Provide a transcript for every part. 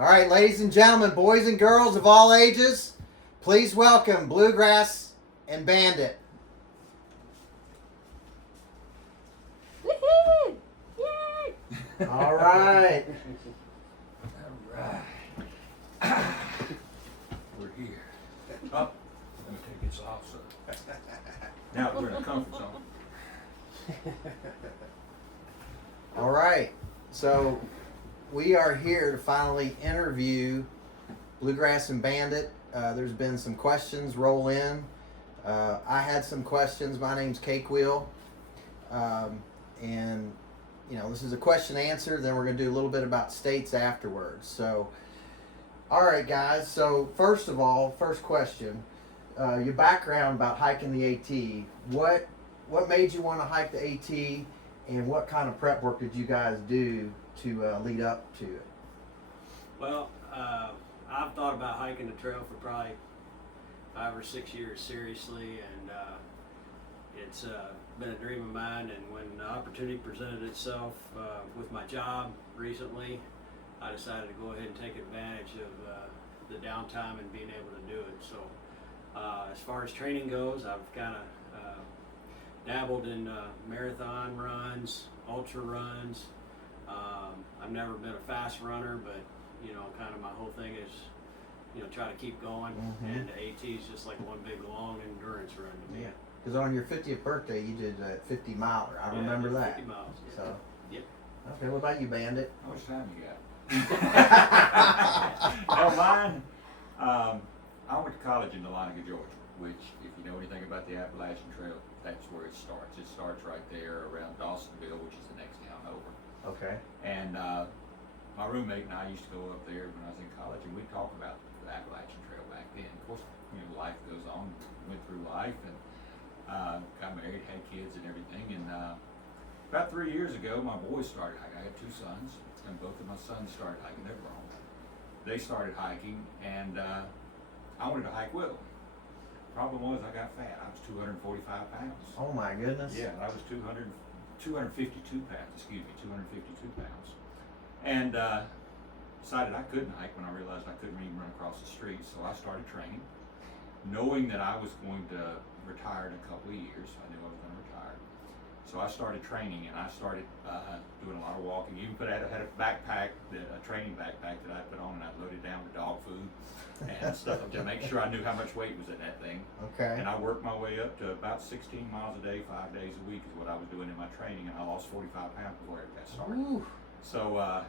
All right, ladies and gentlemen, boys and girls of all ages, please welcome Bluegrass and Bandit. Woohoo! Yay! All right. We're here. Up. Let me take this off, so. Now we're in a comfort zone. All right. So we are here to finally interview Bluegrass and Bandit. There's been some questions roll in. I had some questions. My name's Cake Wheel. And, you know, this is a question answer. Then we're going to do a little bit about states afterwards. So, all right, guys. So, first of all, first question. Your background about hiking the AT. What made you want to hike the AT, and what kind of prep work did you guys do to lead up to it? Well, I've thought about hiking the trail for probably 5 or 6 years seriously, and it's been a dream of mine. And when the opportunity presented itself with my job recently, I decided to go ahead and take advantage of the downtime and being able to do it. So as far as training goes, I've kind of dabbled in marathon runs, ultra runs. I've never been a fast runner, but you know, kind of my whole thing is, you know, try to keep going. Mhm. And the AT is just like one big long endurance run to me. Yeah. Because on your 50th birthday, you did a 50 miler. I remember I did that. 50 miles. Yeah. So. Yep. Okay. What about you, Bandit? How much time you got? Oh, mine. I went to college in Dahlonega, Georgia, which, if you know anything about the Appalachian Trail, that's where it starts. It starts right there around Dawsonville, which is the next town over. Okay. And my roommate and I used to go up there when I was in college, and we'd talk about the Appalachian Trail back then. Of course, you know, life goes on. Went through life and got married, had kids, and everything. And about 3 years ago, my boys started hiking. I had 2 sons, and both of my sons started hiking. They were grown. They started hiking, and I wanted to hike with them. Problem was, I got fat. I was 245 pounds. Oh my goodness. Yeah, I was 252 pounds, 252 pounds. And decided I couldn't hike when I realized I couldn't even run across the street. So I started training, knowing that I was going to retire in a couple of years. I knew I was going to retire. So I started training, and I started doing a lot of walking. Even had a backpack, a training backpack that I put on, and I loaded down with dog food and stuff to make sure I knew how much weight was in that thing. Okay. And I worked my way up to about 16 miles a day, 5 days a week is what I was doing in my training, and I lost 45 pounds before I ever got started. Ooh. So, Well,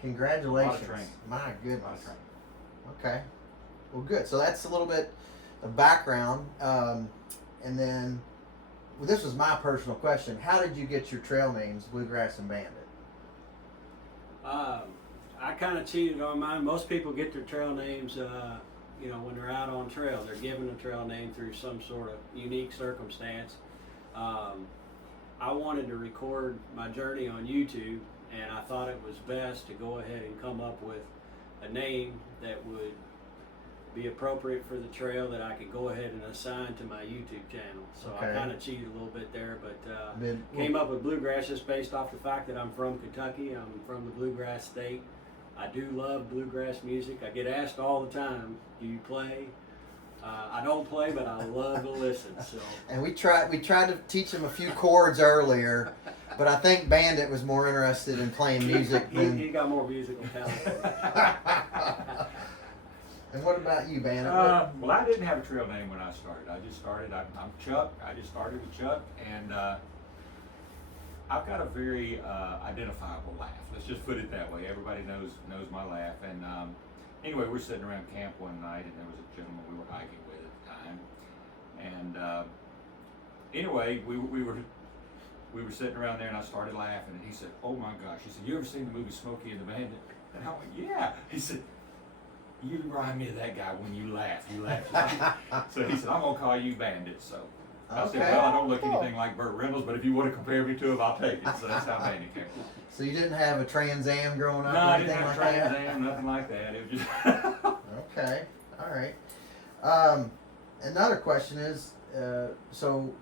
congratulations. training. My a lot of goodness. training. Okay. Well, good. So that's a little bit of background. And then, well, this was my personal question. How did you get your trail names, Bluegrass and Bandit? I kind of cheated on mine. Most people get their trail names, you know, when they're out on trail. They're given a trail name through some sort of unique circumstance. I wanted to record my journey on YouTube, and I thought it was best to go ahead and come up with a name that would be appropriate for the trail that I could go ahead and assign to my YouTube channel. So Okay. I kind of cheated a little bit there, but Been- came up with Bluegrass just based off the fact that I'm from Kentucky. I'm from the Bluegrass State. I do love bluegrass music. I get asked all the time, do you play? I don't play, but I love to listen. So And we tried to teach him a few chords earlier, but I think Bandit was more interested in playing music he than. got more musical talent. And what about you, Bandit? Well, I didn't have a trail name when I started. I just started, I'm Chuck. I just started with Chuck, and I've got a very identifiable laugh. Let's just put it that way. Everybody knows my laugh. And anyway, we're sitting around camp one night, and there was a gentleman we were hiking with at the time. And anyway, we were sitting around there, and I started laughing, and he said, "Oh my gosh!" He said, "You ever seen the movie Smokey and the Bandit?" And I went, "Yeah." He said, "You remind me of that guy when you laugh. You laugh." So he said, "I'm gonna call you Bandit." So I said, Okay. "Well, I don't look anything like Burt Reynolds, but if you want to compare me to him, I'll take it." So that's how Bandit came. So you didn't have a Trans Am growing up No, or I anything didn't have like that? Trans Am, nothing like that. It was just. Okay, all right. Another question is, so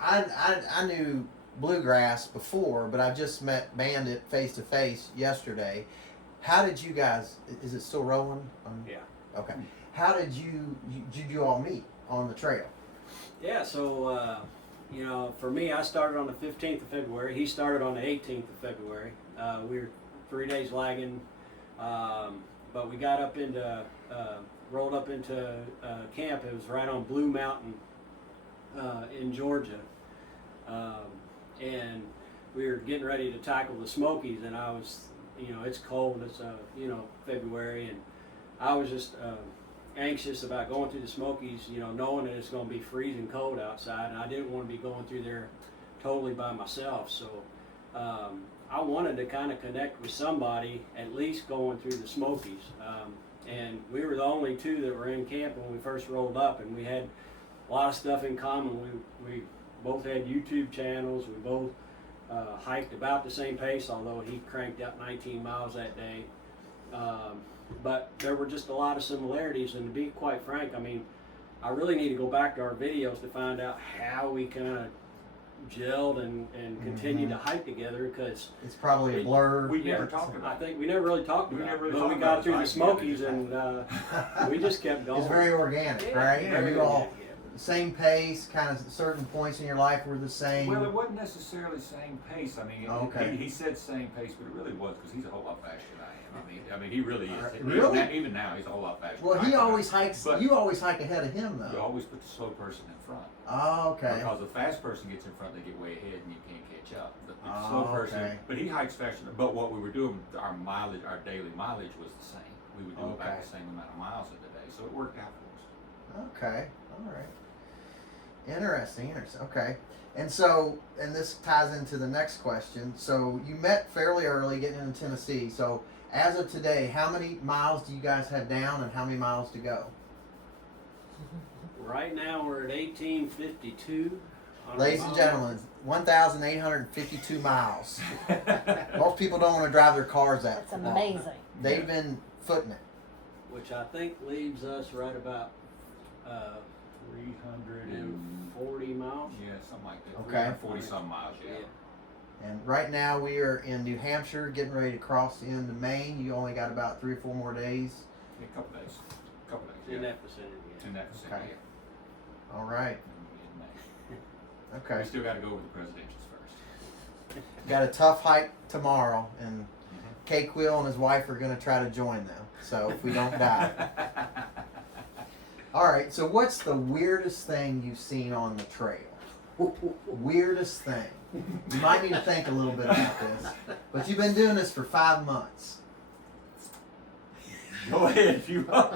I knew Bluegrass before, but I just met Bandit face to face yesterday. How did you guys? Is it still rolling? Yeah. Okay. How did did you all meet on the trail? Yeah, so, you know, for me, I started on the 15th of February. He started on the 18th of February. We were 3 days lagging, but we got up into, rolled up into camp. It was right on Blue Mountain in Georgia. And we were getting ready to tackle the Smokies, and I was, you know, it's cold, it's, you know, February, and I was just anxious about going through the Smokies, you know, knowing that it's going to be freezing cold outside, and I didn't want to be going through there totally by myself. So I wanted to kind of connect with somebody, at least going through the Smokies. And we were the only two that were in camp when we first rolled up, and we had a lot of stuff in common. We both had YouTube channels. We both hiked about the same pace, although he cranked out 19 miles that day. But there were just a lot of similarities, and to be quite frank, I mean, I really need to go back to our videos to find out how we kind of gelled and continued to hike together, because It's probably a blur. We never talked I about it. think we never really talked We about never it, really but we talked got about through the hiking Smokies, together. and we just kept going. It's very organic, Yeah, right? Very And you all organic, yeah. same pace, kind of certain points in your life were the same. Well, it wasn't necessarily same pace. I mean, Okay. he said same pace, but it really was because he's a whole lot faster than I am. I mean, he really is. Really? Even now, he's a whole lot faster. Well, than he I am. always hikes. But- You always hike ahead of him, You though. always put the slow person in front. Oh, okay. Because the fast person gets in front, they get way ahead, and you can't catch up. The Oh, slow person, okay. but he hikes faster. But what we were doing, our mileage, our daily mileage was the same. We would do about Okay. the same amount of miles in the day, so it worked out for us. Okay. All right. Interesting. Okay. And so, and this ties into the next question. So you met fairly early, getting into Tennessee. So as of today, how many miles do you guys have down, and how many miles to go? Right now we're at 1852. on Ladies our and mile. gentlemen, 1,852 miles. Most people don't want to drive their cars that That's long. amazing. They've been footing it. Which I think leaves us right about 340 40 miles. Yeah, something like that. Okay. 40 some miles, yeah. And right now we are in New Hampshire, getting ready to cross into Maine. You only got about 3 or 4 more days. Yeah, a couple days. In Yeah. that vicinity. In that vicinity. Okay. All right. In May. Okay. We still got to go over the presidentials first. Got a tough hike tomorrow, and K Quill and his wife are going to try to join them. So if we don't die. All right. So what's the weirdest thing you've seen on the trail? Weirdest thing. You might need to think a little bit about this, but you've been doing this for 5 months. Go ahead if you want.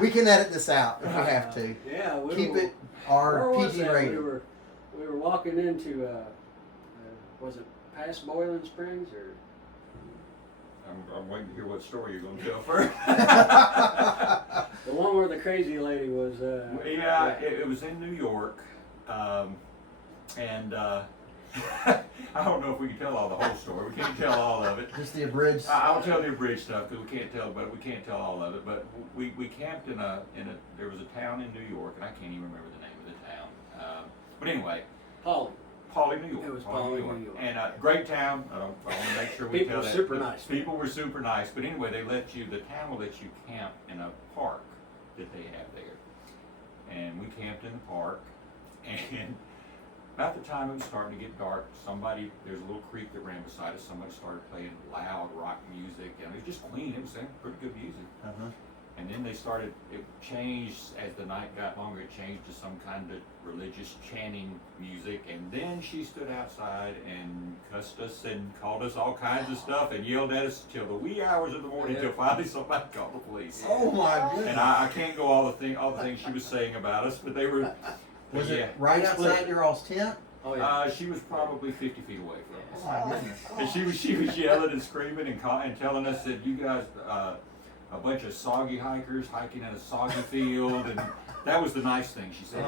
We can edit this out if we have to. Yeah, we Keep were, it our where was PG that? rated. We were walking into was it past Boiling Springs or? I'm waiting to hear what story you're going to tell first. The one where the crazy lady was. Yeah, it was in New York, and I don't know if we can tell all the whole story. We can't tell all of it. Just the abridged. I'll tell the abridged stuff because we can't tell, but we can't tell all of it. But we camped in a there was a town in New York, and I can't even remember the name of the town. But anyway, Polly. Pauley, New York. It was Pauley, New York. And great town. I want to make sure we People tell were that. super The nice. People were super nice. But anyway, the town will let you camp in a park that they have there. And we camped in the park, and about the time it was starting to get dark, there's a little creek that ran beside us, somebody started playing loud rock music, and it was just clean, it was pretty good music. Uh-huh. And then it changed, as the night got longer, it changed to some kind of religious chanting music, and then she stood outside and cussed us and called us all kinds of stuff and yelled at us till the wee hours of the morning, till finally somebody called the police. Oh my goodness. And I can't go all the things she was saying about us, but they were. Was yeah. it right outside your all's tent? Oh yeah. She was probably 50 feet away from us. Oh my goodness. And she was yelling and screaming and telling us that you guys, a bunch of soggy hikers hiking in a soggy field, and that was the nice thing she said.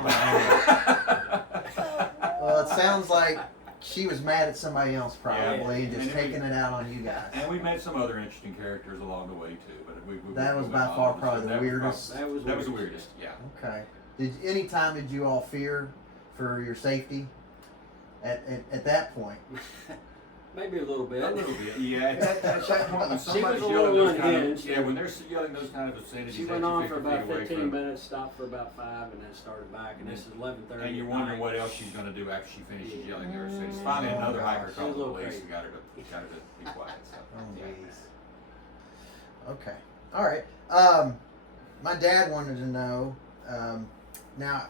Well, it sounds like she was mad at somebody else probably, and just And taking it out on you guys. And we met some other interesting characters along the way too, but That was we by went far on. probably the That was weirdest. That was That was the weird. weirdest, yeah. Okay. Did you all fear for your safety at that point? Maybe a little bit. A little bit, yeah. At that point, when She somebody's was a yelling little those kind of, unhinged. yeah, when they're yelling those kind of obscenities, She at went you on 50 for about feet away 15 from- minutes, stopped for about 5, and then started back. And this is 11:30. And you're at wondering night. what else she's going to do after she finishes yelling her obscenities. Finally, another Oh, hiker gosh. called She was a the little police crazy. and got her to be quiet. So, Oh, yeah. jeez. Okay. All right. My dad wanted to know. Now,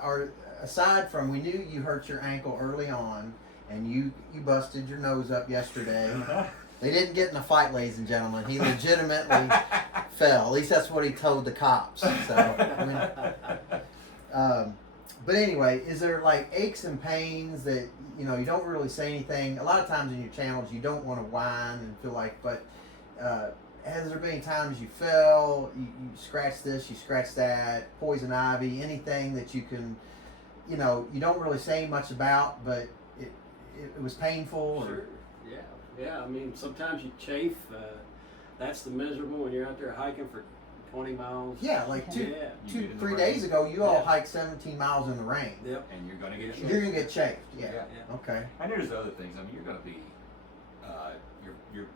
aside from we knew you hurt your ankle early on, and you busted your nose up yesterday. They didn't get in a fight, ladies and gentlemen. He legitimately fell. At least that's what he told the cops. So, I mean, but anyway, is there like aches and pains that you don't really say anything? A lot of times in your channels, you don't want to whine and feel like, but has there been times you fell, you scratched this, you scratched that, poison ivy, anything that you can, you don't really say much about, but it was painful? Or? Sure. Yeah. I mean, sometimes you chafe. That's the miserable when you're out there hiking for 20 miles. Yeah, like You get in the 3 rain. days ago, you all Yeah. hiked 17 miles in the rain. Yep. And you're going to get You're gonna get chafed. Yeah. Yeah. Okay. And there's other things. I mean, you're going to be, you're.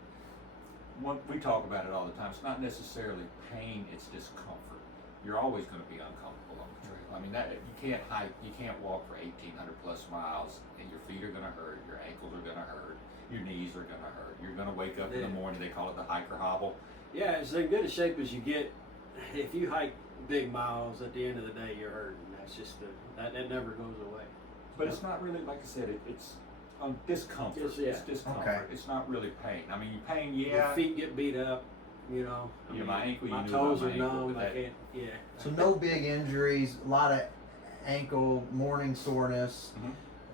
We talk about it all the time. It's not necessarily pain; it's discomfort. You're always going to be uncomfortable on the trail. I mean, that you can't hike, you can't walk for 1,800 plus miles, and your feet are going to hurt, your ankles are going to hurt, your knees are going to hurt. You're going to wake up in the Yeah. morning. They call it the hiker hobble. Yeah, it's as good a shape as you get. If you hike big miles, at the end of the day, you're hurting. That's just that never goes away. But it's not really, like I said, it's discomfort. Yes, yeah. It's discomfort. Okay. It's not really pain. I mean, pain, Your yeah. feet get beat up. I My ankle, you my knew toes about are my ankle, numb. but I that- can't. Yeah. So no big injuries, a lot of ankle, morning soreness,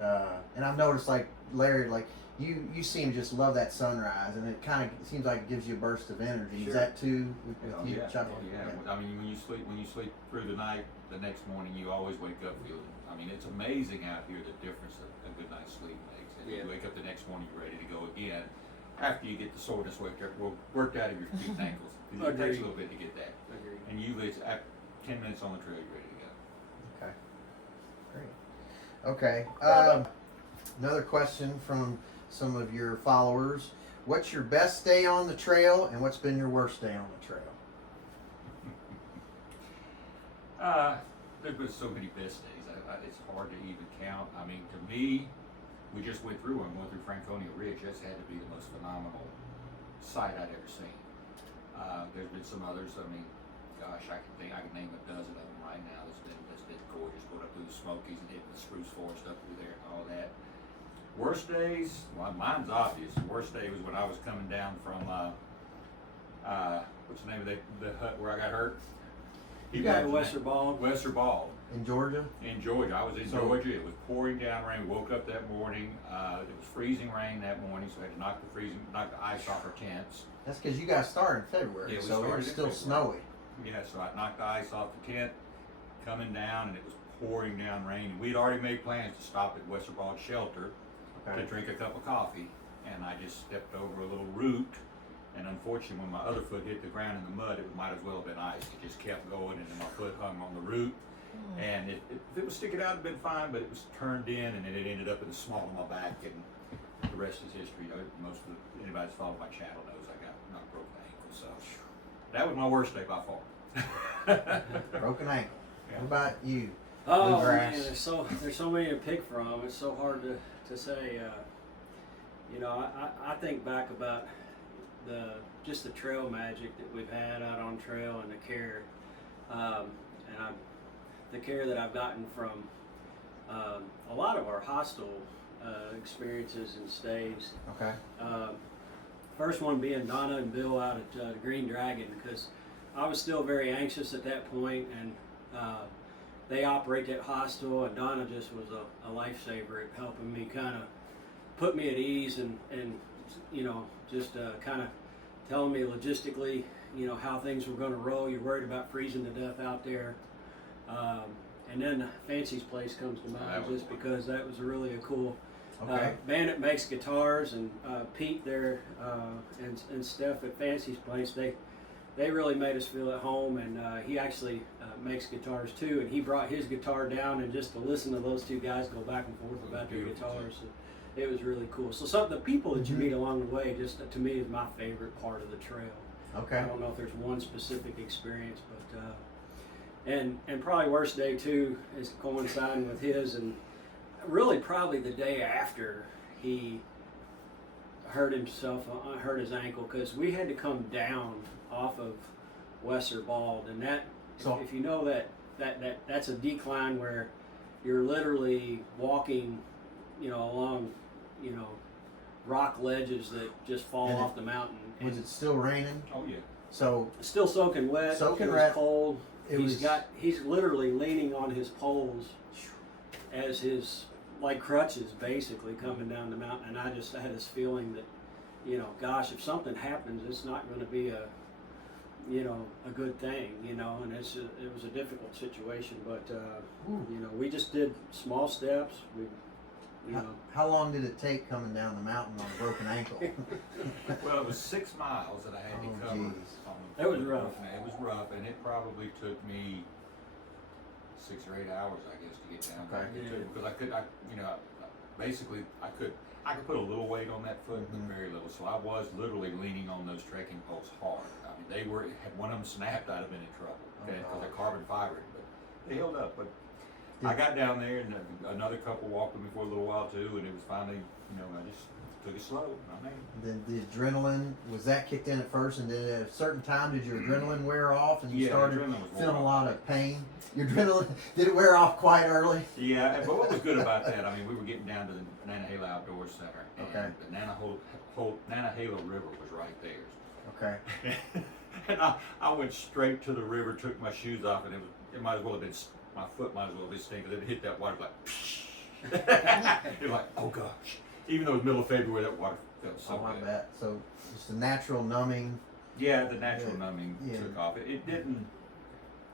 and I've noticed like Larry, like you seem to just love that sunrise, and it kind of seems like it gives you a burst of energy. Sure. Is that too with Oh, you, yeah. Chuck? Oh, yeah. I mean, when you sleep through the night, the next morning you always wake up feeling. I mean, it's amazing out here the difference that a good night's sleep makes. And Yeah. you wake up the next morning, you're ready to go again. After you get the soreness worked out of your feet and ankles, 'cause it takes Agreed. a little bit to get that. Agreed. And after 10 minutes on the trail, you're ready to go. Okay. Great. Okay. Another question from some of your followers. What's your best day on the trail, and what's been your worst day on the trail? There's been so many best days. It's hard to even count. I mean, to me, we just went through one, going through Franconia Ridge. That's had to be the most phenomenal sight I'd ever seen. There's been some others. I mean, gosh, I can name a dozen of them right now. That's been gorgeous. Going up through the Smokies and hitting the spruce forest up through there and all that. Worst days, well, mine's obvious. Worst day was when I was coming down from what's the name of the hut where I got hurt? You got Westerbork. Westerbork In Georgia? in Georgia. I was in So- Georgia. It was pouring down rain. We woke up that morning. It was freezing rain that morning, so I had to knock the ice off our tents. That's because you guys started in February, Yeah, we so it started was in still February. snowy. Yeah, so I knocked the ice off the tent, coming down, and it was pouring down rain. And we'd already made plans to stop at Westerbork Shelter to drink a cup of coffee, and I just stepped over a little root, and unfortunately when my other foot hit the ground in the mud, it might as well have been ice. It just kept going, and then my foot hung on the root, and if it was sticking out, it'd been fine, but it was turned in, and then it ended up in the small of my back, and the rest is history. Anybody that's followed my channel knows I got a broken ankle, so that was my worst day by far. Broken ankle. Yeah. What about you? Oh Bluegrass. man, there's so many to pick from. It's so hard to say. I think back about just the trail magic that we've had out on trail and the care, the care that I've gotten from a lot of our hostile experiences and stays. Okay. First one being Donna and Bill out at Green Dragon, because I was still very anxious at that point, and they operate that hostel, and Donna just was a lifesaver at helping me kind of put me at ease and just kind of telling me logistically, how things were going to roll. You're worried about freezing to death out there. And then Fancy's Place comes to mind That was just because that was really a cool. Okay. Bandit makes guitars, and Pete there and Steph at Fancy's Place, they really made us feel at home, and he actually makes guitars too, and he brought his guitar down, and just to listen to those two guys go back and forth about their Beautiful, guitars, it was really cool. So some of the people that you Mhm. meet along the way, just to me, is my favorite part of the trail. Okay. I don't know if there's one specific experience, but and probably worst day too is coinciding with his, and really probably the day after he hurt his ankle, because we had to come down off of Wesser Bald, and that So- if you know that's a decline where you're literally walking, along, rock ledges that just fall And off the mountain. Was it still raining? Oh yeah. So Still soaking wet. Soaking it was wet. cold. It He's was- he's literally leaning on his poles as his like crutches, basically coming down the mountain. And I just had this feeling that, gosh, if something happens, it's not going to be a good thing, And it was a difficult situation, but we just did small steps. We, how long did it take coming down the mountain on a broken ankle? Well, it was 6 miles that I had to Oh, cover. geez. It was rough. It was rough, and it probably took me 6 or 8 hours, I guess, to get down Okay. there. Because I could put a little weight on that foot, but Mhm. very little. So I was literally leaning on those trekking poles hard. I mean, had one of them snapped, I'd have been in trouble, okay, because they're carbon fiber. But they held up. But I got down there, and another couple walked with me for a little while too, and it was finally, I just took it slow. I mean, Then the adrenaline, was that kicked in at first, and then at a certain time did your adrenaline wear off and you yeah, started adrenaline was feeling a worn lot off. of pain? Your adrenaline, did it wear off quite early? Yeah, but what was good about that, I mean, we were getting down to the Nantahala Outdoor Center, and Okay. the Nantahala River was right there. Okay. And I went straight to the river, took my shoes off, and it might as well have been, my foot might as well have been stinking, because it hit that water like, it was like, oh gosh. Even though it was middle of February, that water felt so Oh, I good. bet. So just the natural numbing. Yeah, the natural Yeah. numbing Yeah. took off. It didn't,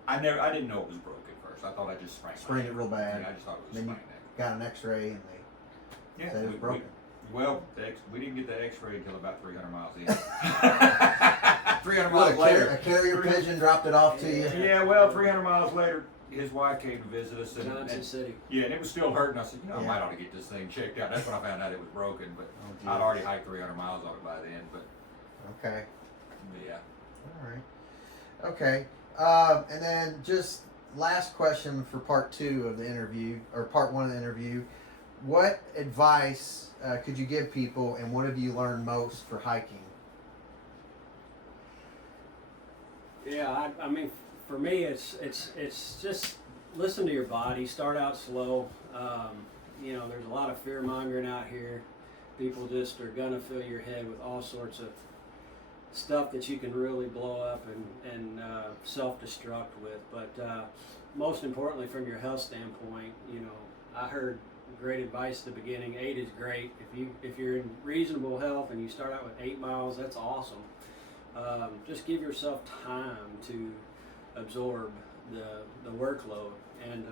I didn't know it was broke at first. I thought I just sprained my Sprained it neck. real bad. Yeah, I just thought it was Then you- sprained neck. Got an X-ray and they said it was broken. Well, we didn't get the X-ray until about 300 miles in. 300 What, miles later. a carrier pigeon dropped it off to you. Yeah, well, 300 miles later, his wife came to visit us, and Johnson City. yeah, and it was still hurting. I said, I Yeah. might ought to get this thing checked out. That's when I found out it was broken, but Oh, geez. I'd already hiked 300 miles on it by then. But Okay. yeah, All right. Okay. And then just last question for part 2 of the interview, or part 1 of the interview. What advice could you give people, and what have you learned most for hiking? Yeah, I mean, for me, it's just listen to your body. Start out slow. There's a lot of fear mongering out here. People just are gonna fill your head with all sorts of stuff that you can really blow up and self-destruct with. But most importantly, from your health standpoint, I heard great advice at the beginning. 8 is great. If you're in reasonable health and you start out with 8 miles, that's awesome. Just give yourself time to absorb the workload, and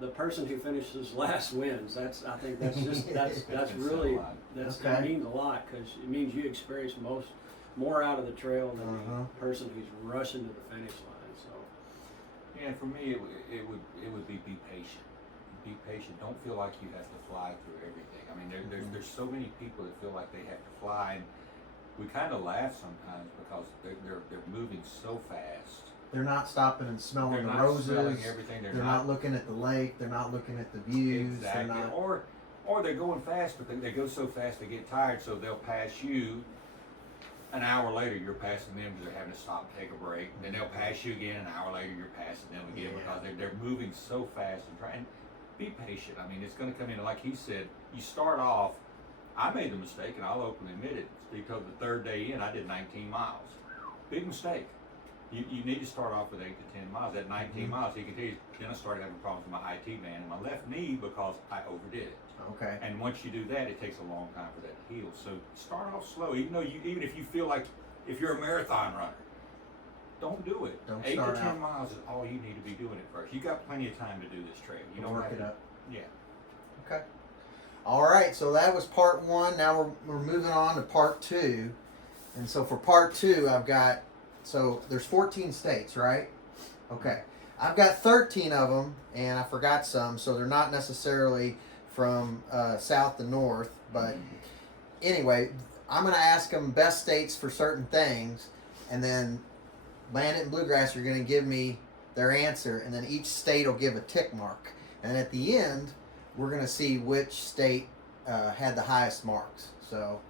the person who finishes last wins. I think that's just that's It's really a lot. that Okay. means a lot, because it means you experience more out of the trail than Uh-huh. the person who's rushing to the finish line. So and for me, it would be patient. Be patient. Don't feel like you have to fly through everything. I mean, there's so many people that feel like they have to fly, and we kind of laugh sometimes because they're moving so fast. They're not stopping and smelling They're the not roses. smelling everything. They're not looking at the lake. They're not looking at the views. Exactly. They're not. Or they're going fast, but they go so fast they get tired, so they'll pass you. An hour later, you're passing them because they're having to stop and take a break. Then they'll pass you again. An hour later, you're passing them again Yeah. because they're moving so fast and trying. Be patient. I mean, it's going to come in like he said. You start off. I made the mistake, and I'll openly admit it. Because the third day in, I did 19 miles. Big mistake. You need to start off with 8 to 10 miles. At 19 Mhm. miles, he can tell you. Then I started having problems with my IT band and my left knee because I overdid it. Okay. And once you do that, it takes a long time for that to heal. So start off slow. Even if you feel like if you're a marathon runner, don't do it. Don't 8 to start 10 out. miles is all you need to be doing at first. You got plenty of time to do this trail. You don't Work have it to, up. Yeah. Okay. All right. So that was part 1. Now we're moving on to part 2. And so for part 2, I've got, so there's 14 states, right? Okay. I've got 13 of them, and I forgot some, so they're not necessarily from south to north. But anyway, I'm going to ask them best states for certain things, and then Bandit and Bluegrass are going to give me their answer, and then each state will give a tick mark. And at the end, we're going to see which state had the highest marks. So,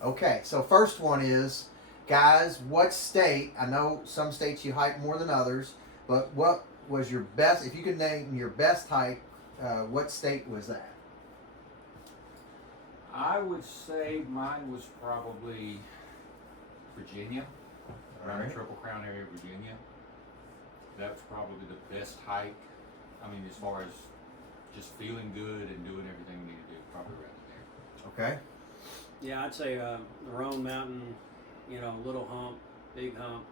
okay, so first one is, guys, what state, I know some states you hike more than others, but what was your best, if you could name your best hike, what state was that? I would say mine was probably Virginia, around the Triple Crown area of Virginia. That was probably the best hike. I mean, as far as just feeling good and doing everything we need to do, probably around there. Okay. Yeah, I'd say the Roan Mountain, Little Hump, Big Hump,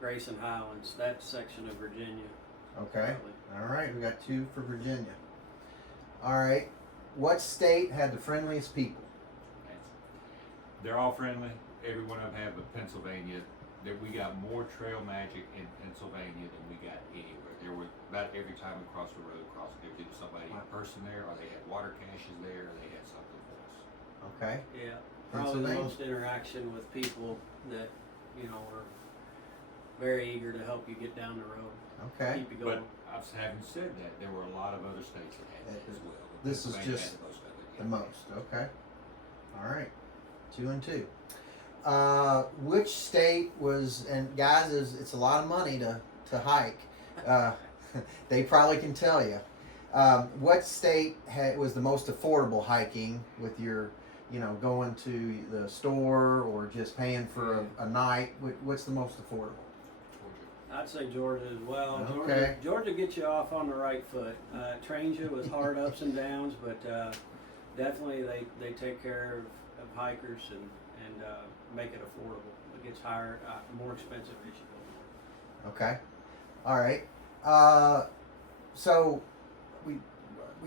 Grayson Highlands, that section of Virginia. Okay. Probably. All right, we got 2 for Virginia. All right. What state had the friendliest people? They're all friendly. Every one of them have, but Pennsylvania, that we got more trail magic in Pennsylvania than we got anywhere. There were about every time we crossed the road, there was somebody in person there, or they had water caches there, or they had something for us. Okay. Yeah, probably the Pennsylvania. most interaction with people that, were very eager to help you get down the road, Okay. keep you going. But having said that, there were a lot of other states that had that as well. This is Pennsylvania just had the most of it, yeah. The most. Okay. All right. 2 and 2. Which state was, and guys, it's a lot of money to hike. They probably can tell you. What state was the most affordable hiking with your, going to the store or just paying for a night? What's the most affordable? Georgia. I'd say Georgia as well. Okay. Georgia gets you off on the right foot. Trains you with hard ups and downs, but definitely they take care of hikers and make it affordable. It gets higher, more expensive as you go. Okay. All right. So we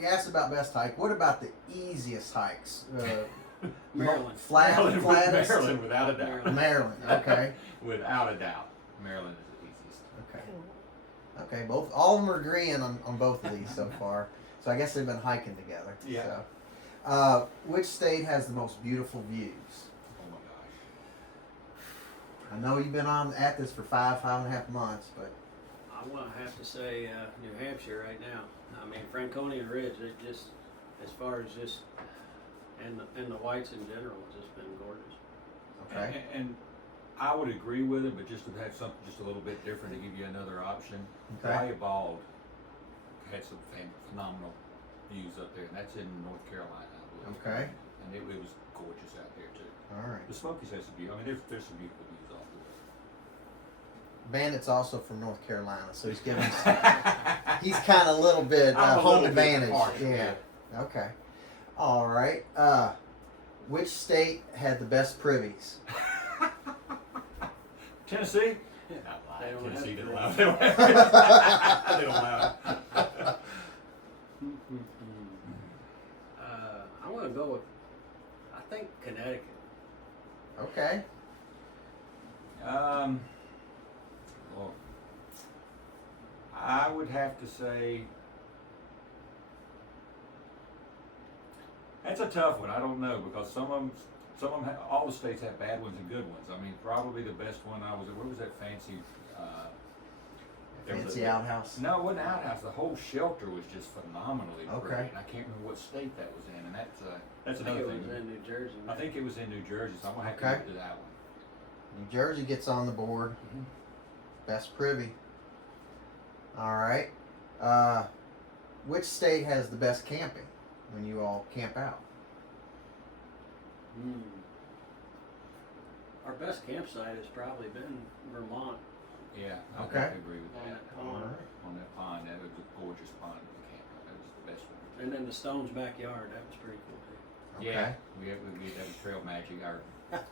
asked about best hike. What about the easiest hikes? Maryland. Flattest. Maryland, without a doubt. Maryland. Okay. Without a doubt, Maryland is the easiest. Okay. Okay. All of them are agreeing on both of these so far. So I guess they've been hiking together. Yeah. So, which state has the most beautiful views? Oh my gosh. I know you've been at this for 5.5 months, but I want to have to say New Hampshire right now. I mean, Franconia Ridge, it just, as far as just, and the whites in general, it's just been gorgeous. okay. And I would agree with it, but just to have something just a little bit different to give you another option. Okay. Playa Bald had some phenomenal views up there, and that's in North Carolina, I believe. Okay. And it was gorgeous out there too. All right. The Smokies has some beauty. I mean, there's some beautiful views off Bandit's also from North Carolina, so he's giving. He's kind of a little bit I'm a home little bit advantage. harsh, Yeah. Okay. All right. Which state had the best privies? Tennessee? Yeah. Not lying. They don't Tennessee have didn't to. allow it. They don't have it. They don't allow it. I'm going to go with, I think, Connecticut. Okay. Well, I would have to say that's a tough one. I don't know because some of them, all the states have bad ones and good ones. I mean, probably the best one I was at. Where was that fancy? There was Fancy outhouse. No, it wasn't an outhouse. The whole shelter was just phenomenally Okay. pretty. And I can't remember what state that was in, and that's I think another it thing. was in New Jersey. I think it was in New Jersey, so I'm gonna have to Okay. go to that one. New Jersey gets on the board. Mhm. Best privy. All right. Which state has the best camping when you all camp out? Our best campsite has probably been Vermont. Yeah, I Okay. would agree with On that. that pond. On that pond, that was a gorgeous pond to camp on. That was the best one. And then the Stones backyard, that was pretty cool too. Okay. Yeah, we that was Trail Magic.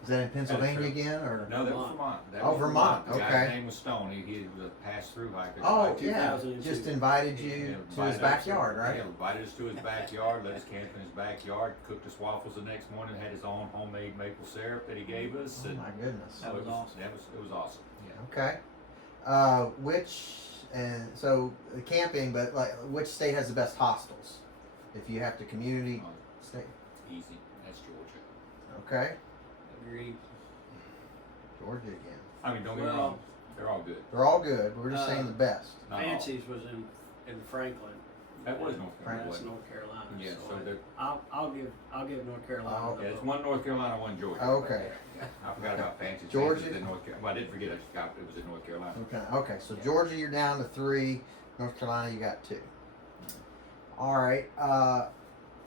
Is that in Pennsylvania true. again, or? No, that was Vermont. Vermont. That Oh, was Vermont, The guy's okay. name was Stone. He was a pass-through hiker. Oh, Like, yeah. 2002. Just invited you Yeah, to invited his us backyard, Yeah, right? invited us to his backyard, let us camp in his backyard, cooked us waffles the next morning, had his own homemade maple syrup that he gave us. Oh and my goodness. That was awesome. It was awesome. Yeah. Okay. Which And so camping, but like, which state has the best hostels? If you have to community state, Easy. That's Georgia. okay, Agreed. Georgia again. I mean, don't get me Well- wrong. They're all good. They're all good. We're just saying the best. Not all. Fancy's was in Franklin. That was North That's Carolina. wasn't North Carolina. it? Yeah, so I- they're, I'll give North Carolina. Oh, the yeah, it's vote. one North Carolina, one Georgia. Okay. I forgot about Fancy. Georgia? Fancy's in North Carolina. Well, I didn't forget. I just got it was in North Carolina. Okay, so Georgia, you're down to 3. North Carolina, you got 2. All right.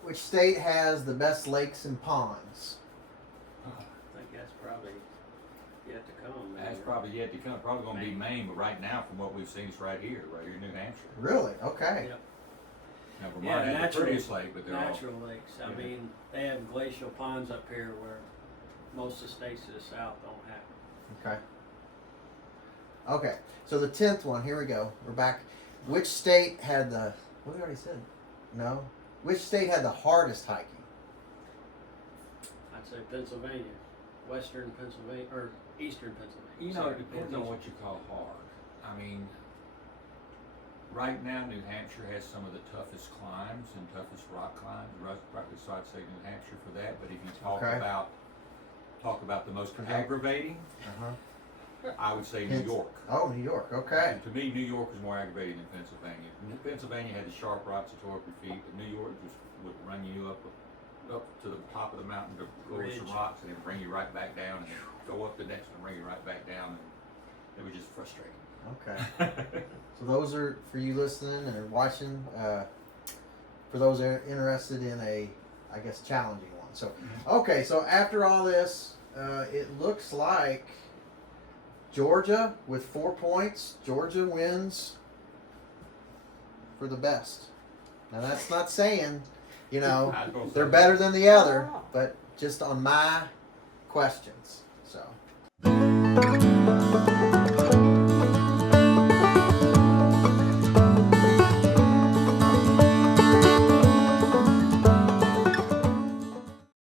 Which state has the best lakes and ponds? I think that's probably yet to come. That's probably yet to come. Probably going to be Maine, but right now, from what we've seen, it's right here in New Hampshire. Really? Okay. Yep. Now, Vermont Yeah, has the natural- prettiest lake, but they're all Natural lakes. I Yeah. mean, they have glacial ponds up here where most of the states to the south don't have. Okay. Okay. So the 10th one. Here we go. We're back. Which state had the? What we already said. No. Which state had the hardest hiking? I'd say Pennsylvania, western Pennsylvania, or eastern Pennsylvania. You know, Sorry, it depends on what you call hard. I mean, right now, New Hampshire has some of the toughest climbs and toughest rock climbs. Right, so I'd say New Hampshire for that. But if you talk Okay. about the most aggravating, Uh-huh. I would say New York. Oh, New York. Okay. And to me, New York is more aggravating than Pennsylvania. Pennsylvania had the sharp rocks that tore up your feet, but New York just would run you up to the top of the mountain to go over some Ridge. rocks and then bring you right back down, and then go up the next one and bring you right back down. And it was just frustrating. Okay. So those are for you listening or watching. For those that are interested in a, I guess, challenging one. So, okay. So after all this, it looks like Georgia with 4 points. Georgia wins for the best. Now that's not saying, I'd go they're say- better than the other, but just on my questions.